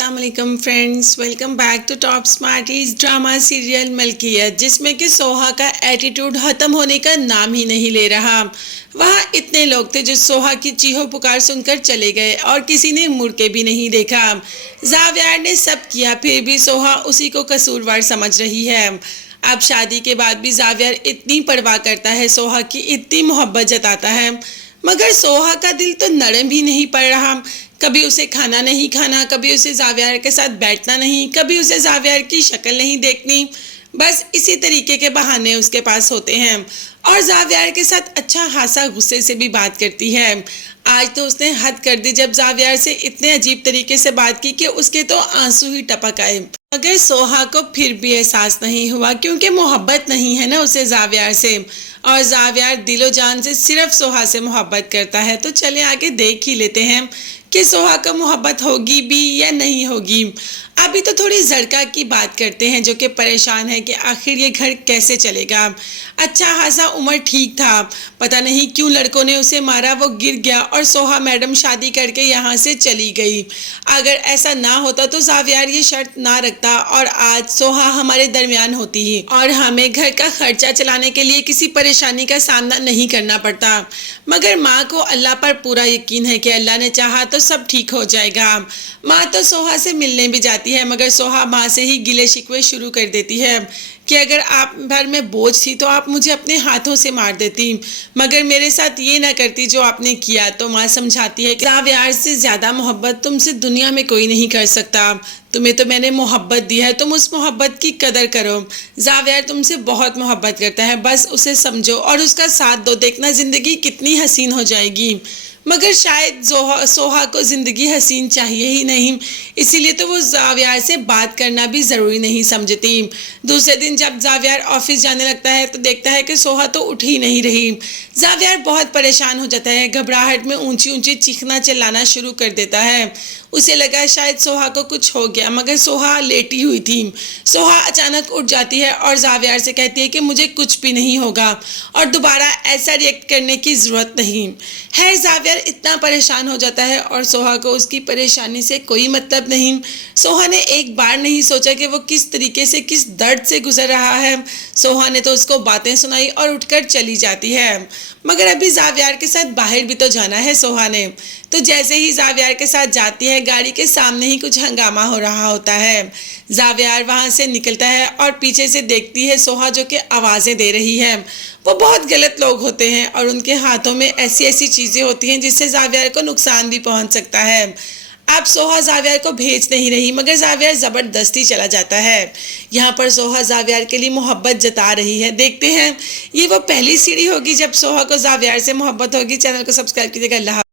अस्सलाम वालेकुम friends, welcome back to top smarties drama serial Malkiyat, जिसमें कि सोहा का एटीट्यूड ख़त्म होने का नाम ही नहीं ले रहा। वहाँ इतने लोग थे जो सोहा की चीहो पुकार सुनकर चले गए और किसी ने मुड़ के भी नहीं देखा। जावियार ने सब किया, फिर भी सोहा उसी को कसूरवार समझ रही है। अब शादी के बाद भी जावियार इतनी परवाह करता है, सोहा की इतनी मोहब्बत जताता है, मगर सोहा का दिल तो नरम भी नहीं पड़ रहा। कभी उसे खाना नहीं खाना, कभी उसे जावियार के साथ बैठना नहीं, कभी उसे जावियार की शक्ल नहीं देखनी। बस इसी तरीके के बहाने उसके पास होते हैं और जावियार के साथ अच्छा खासा गुस्से से भी बात करती है। आज तो उसने हद कर दी जब जावियार से इतने अजीब तरीके से बात की कि उसके तो आंसू ही टपक आए। मगर सोहा को फिर भी एहसास नहीं हुआ, क्योंकि मोहब्बत नहीं है ना उसे जावियार से, और जावियार दिलो जान से सिर्फ सोहा से मोहब्बत करता है। तो चले आगे देख ही लेते हैं कि सोहा को मोहब्बत होगी भी या नहीं होगी। अभी तो थोड़ी जरका की बात करते हैं, जो कि परेशान है कि आखिर ये घर कैसे चलेगा। अच्छा खासा उम्र ठीक था, पता नहीं क्यों लड़कों ने उसे मारा, वो गिर गया और सोहा मैडम शादी करके यहाँ से चली गई। अगर ऐसा ना होता तो जावियार ये शर्त ना रखता और आज सोहा हमारे दरमियान होती ही और हमें घर का खर्चा चलाने के लिए किसी परेशानी का सामना नहीं करना पड़ता। मगर माँ को अल्लाह पर पूरा यकीन है कि अल्लाह ने चाहा तो सब ठीक हो जाएगा। माँ तो सोहा से मिलने भी जाती है, मगर सोहा माँ से ही गिले शिकवे शुरू कर देती है कि अगर आप भर में बोझ थी तो आप मुझे अपने हाथों से मार देती, मगर मेरे साथ ये ना करती जो आपने किया। तो माँ समझाती है कि जावियार से ज़्यादा मोहब्बत तुमसे दुनिया में कोई नहीं कर सकता। तुम्हें तो मैंने मोहब्बत दी है, तुम उस मोहब्बत की कदर करो। जावियार तुमसे बहुत मोहब्बत करता है, बस उसे समझो और उसका साथ दो, देखना ज़िंदगी कितनी हसीन हो जाएगी। मगर शायद सोहा को ज़िंदगी हसीन चाहिए ही नहीं, इसीलिए तो वो जावियार से बात करना भी ज़रूरी नहीं समझती। दूसरे दिन जब जावियार ऑफिस जाने लगता है तो देखता है कि सोहा तो उठ ही नहीं रही। जावियार बहुत परेशान हो जाता है, घबराहट में ऊंची ऊंची चीखना चिल्लाना शुरू कर देता है। उसे लगा शायद सोहा को कुछ हो गया, मगर सोहा लेटी हुई थी। सोहा अचानक उठ जाती है और जावियार से कहती है कि मुझे कुछ भी नहीं होगा और दोबारा ऐसा रिएक्ट करने की ज़रूरत नहीं है। जावियार इतना परेशान हो जाता है और सोहा को उसकी परेशानी से कोई मतलब नहीं। सोहा ने एक बार नहीं सोचा कि वो किस तरीके से, किस दर्द से गुजर रहा है। सोहा ने तो उसको बातें सुनाई और उठकर चली जाती है। मगर अभी जावियार के साथ बाहर भी तो जाना है सोहा ने। तो जैसे ही जावियार के साथ जाती है, गाड़ी के सामने ही कुछ हंगामा हो रहा होता है। जावियार वहाँ से निकलता है और पीछे से देखती है सोहा जो कि आवाज़ें दे रही है। वो बहुत गलत लोग होते हैं और उनके हाथों में ऐसी ऐसी चीज़ें होती हैं जिससे जावियार को नुकसान भी पहुँच सकता है। अब सोहा जावियार को भेज नहीं रही, मगर जावियार ज़बरदस्ती चला जाता है। यहाँ पर सोहा जावियार के लिए मोहब्बत जता रही है। देखते हैं ये वो पहली सीढ़ी होगी जब सोहा को जावियार से मोहब्बत होगी। चैनल को सब्सक्राइब कीजिएगा। अल्लाह।